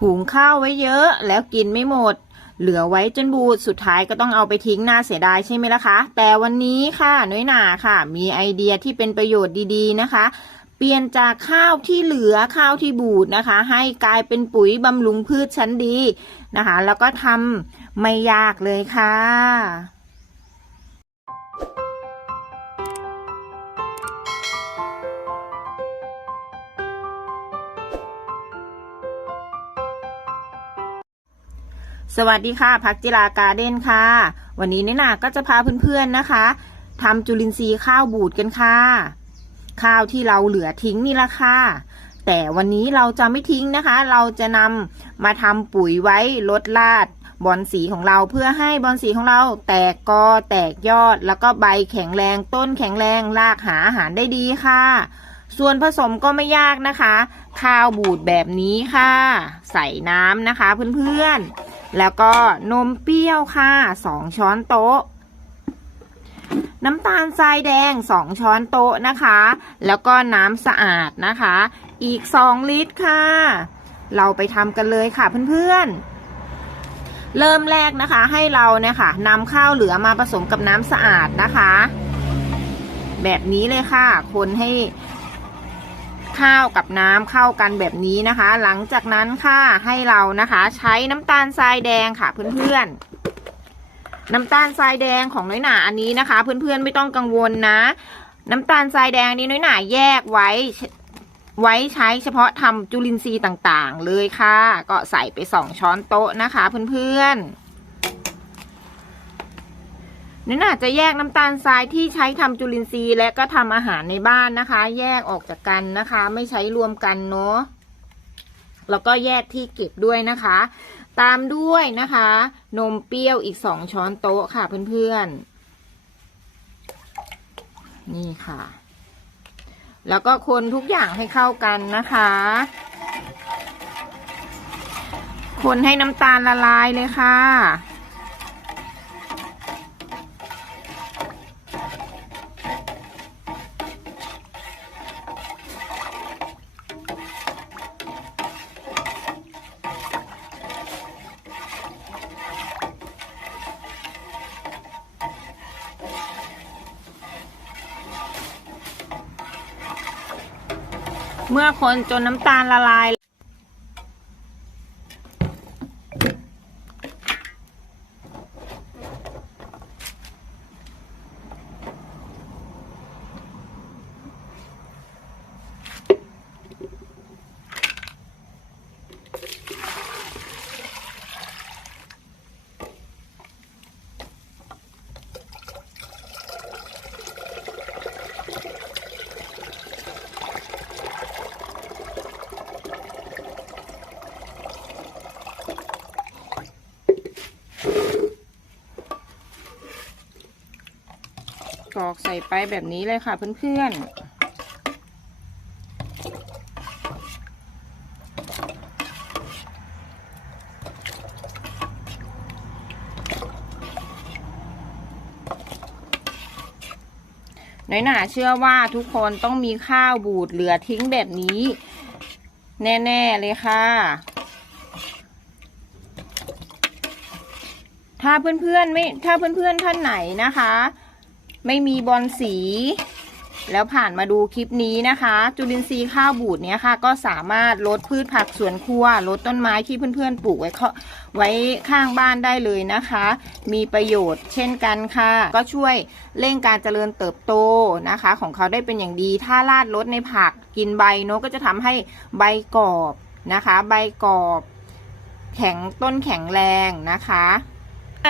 หุงข้าวไว้เยอะแล้วกินไม่หมด เหลือไว้จนบูดสุดท้ายก็ต้องเอาไปทิ้งน่าเสียดายใช่ไหมล่ะคะ แต่วันนี้ค่ะน้อยหนาค่ะ มีไอเดียที่เป็นประโยชน์ดีๆนะคะ เปลี่ยนจากข้าวที่เหลือข้าวที่บูดนะคะ ให้กลายเป็นปุ๋ยบำรุงพืชชั้นดีนะคะ แล้วก็ทำไม่ยากเลยค่ะ สวัสดีค่ะพักจิราการ์เด้นค่ะ วันนี้น้อยนาก็จะพาเพื่อนๆนะคะทำจุลินทรีย์ข้าวบูดกันค่ะ ข้าวที่เราเหลือทิ้งนี่ละค่ะ แต่วันนี้เราจะไม่ทิ้งนะคะ เราจะนำมาทำปุ๋ยไว้ลดลาดบอนสีของเราเพื่อให้บอนสีของเราแตกกอแตกยอด แล้วก็ใบแข็งแรงต้นแข็งแรงรากหาอาหารได้ดีค่ะ ส่วนผสมก็ไม่ยากนะคะ ข้าวบูดแบบนี้ค่ะ ใส่น้ำนะคะเพื่อนๆ แล้วก็นมเปรี้ยวค่ะสองช้อนโต๊ะ น้ำตาลทรายแดง2ช้อนโต๊ะนะคะ แล้วก็น้ำสะอาดนะคะ อีก2ลิตรค่ะ เราไปทำกันเลยค่ะเพื่อนๆเริ่มแรกนะคะให้เราเนี่ยค่ะนำข้าวเหลือมาผสมกับน้ำสะอาดนะคะ แบบนี้เลยค่ะ คนให้ ข้าวกับน้ำเข้ากันแบบนี้นะคะ หลังจากนั้นค่ะให้เรานะคะ ใช้น้ำตาลทรายแดงค่ะเพื่อนๆน้ำตาลทรายแดงของน้อยหนาอันนี้นะคะ เพื่อนๆไม่ต้องกังวลนะ น้ำตาลทรายแดงนี้น้อยหนาแยกไว้ไว้ใช้เฉพาะทำจุลินทรีย์ต่างๆ เลยค่ะ ก็ใส่ไปสองช้อนโต๊ะนะคะ เพื่อนๆ น้อยหนาจะแยกน้ำตาลทรายที่ใช้ทำจุลินทรีย์และก็ทำอาหารในบ้านนะคะ แยกออกจากกันนะคะ ไม่ใช้รวมกันเนาะแล้วก็แยกที่เก็บด้วยนะคะ ตามด้วยนะคะ นมเปรี้ยวอีกสองช้อนโต๊ะค่ะเพื่อนๆ นี่ค่ะ แล้วก็คนทุกอย่างให้เข้ากันนะคะ คนให้น้ำตาลละลายเลยค่ะ เมื่อคนจนน้ำตาลละลาย กรอกใส่ไปแบบนี้เลยค่ะเพื่อนๆน้อยหนาเชื่อว่าทุกคนต้องมีข้าวบูดเหลือทิ้งแบบนี้ แน่ ๆ เลยค่ะ ถ้าเพื่อนๆไม่ถ้าเพื่อนๆท่านไหนนะคะ ไม่มีบอลสี แล้วผ่านมาดูคลิปนี้นะคะ จุลินทรีย์ข้าวบูดเนี้ยค่ะ ก็สามารถลดพืชผักสวนครัวลดต้นไม้ที่เพื่อนๆปลูกไว้ข้าไว้ข้างบ้านได้เลยนะคะ มีประโยชน์เช่นกันค่ะ ก็ช่วยเร่งการเจริญเติบโตนะคะ ของเขาได้เป็นอย่างดี ถ้าราดลดในผักกินใบเนอะก็จะทำให้ใบกรอบนะคะ ใบกรอบ แข็งต้นแข็งแรงนะคะ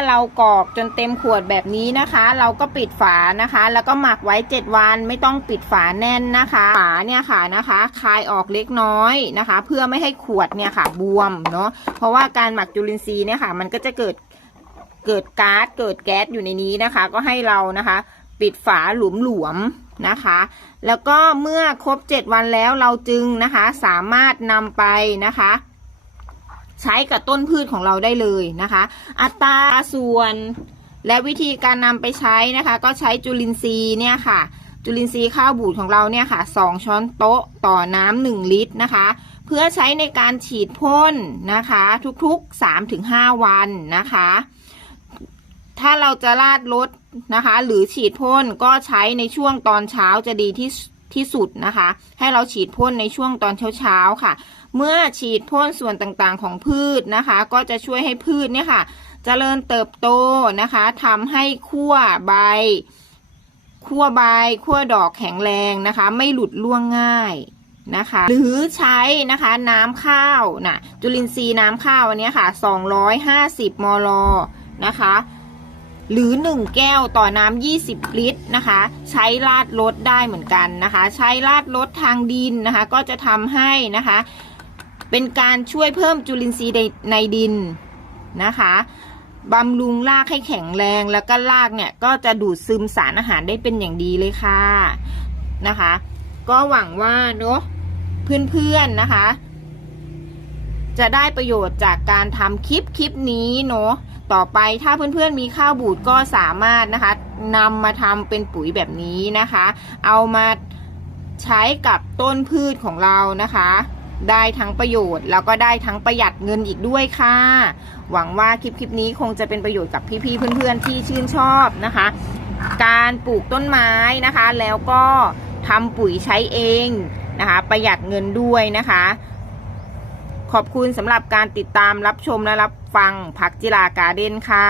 เรากรอกจนเต็มขวดแบบนี้นะคะ เราก็ปิดฝานะคะ แล้วก็หมักไว้ 7 วันไม่ต้องปิดฝาแน่นนะคะ ฝาเนี่ยค่ะนะคะคายออกเล็กน้อยนะคะ เพื่อไม่ให้ขวดเนี่ยค่ะ บวมเนาะเพราะว่าการหมักจุลินทรีย์เนี่ยค่ะ มันก็จะเกิดเกิดก๊าซเกิดแก๊สอยู่ในนี้นะคะ ก็ให้เรานะคะ ปิดฝาหลวมๆนะคะ แล้วก็เมื่อครบ 7 วันแล้วเราจึงนะคะ สามารถนำไปนะคะ ใช้กับต้นพืชของเราได้เลยนะคะ อัตราส่วนและวิธีการนำไปใช้นะคะ ก็ใช้จุลินทรีย์เนี่ยค่ะ จุลินทรีย์ข้าวบูดของเราเนี่ยค่ะสองช้อนโต๊ะต่อน้ำหนึ่งลิตรนะคะ เพื่อใช้ในการฉีดพ่นนะคะ ทุกๆ 3-5 วันนะคะ ถ้าเราจะราดรถนะคะ หรือฉีดพ่นก็ใช้ในช่วงตอนเช้าจะดีที่ ที่สุดนะคะ ให้เราฉีดพ่นในช่วงตอนเช้าๆค่ะ เมื่อฉีดพ่นส่วนต่างๆของพืชนะคะ ก็จะช่วยให้พืชเนี่ยค่ะเจริญเติบโตนะคะทำให้ขั้วใบขั้วใบขั้วดอกแข็งแรงนะคะ ไม่หลุดร่วงง่ายนะคะ หรือใช้นะคะน้ำข้าวนะจุลินทรีย์น้ำข้าวอันนี้ค่ะ 250 มลนะคะ หรือ 1 แก้วต่อน้ำ20 ลิตรนะคะ ใช้ราดรถได้เหมือนกันนะคะ ใช้ราดรถทางดินนะคะ ก็จะทำให้นะคะ เป็นการช่วยเพิ่มจุลินทรีย์ในในดินนะคะบำรุงรากให้แข็งแรงแล้วก็รากเนี่ยก็จะดูดซึมสารอาหารได้เป็นอย่างดีเลยค่ะนะคะ ก็หวังว่าเนาะเพื่อนๆนะคะ จะได้ประโยชน์จากการทำคลิปคลิปนี้เนาะ ต่อไปถ้าเพื่อนๆมีข้าวบูดก็สามารถนะคะนำมาทำเป็นปุ๋ยแบบนี้นะคะ เอามาใช้กับต้นพืชของเรานะคะ ได้ทั้งประโยชน์ แล้วก็ได้ทั้งประหยัดเงินอีกด้วยค่ะ หวังว่าคลิปคลิปนี้คงจะเป็นประโยชน์กับพี่ๆเพื่อนๆที่ชื่นชอบนะคะ การปลูกต้นไม้นะคะ แล้วก็ทำปุ๋ยใช้เองนะคะ ประหยัดเงินด้วยนะคะ ขอบคุณสำหรับการติดตามรับชมและรับฟังผักจิราการ์เด้นค่ะ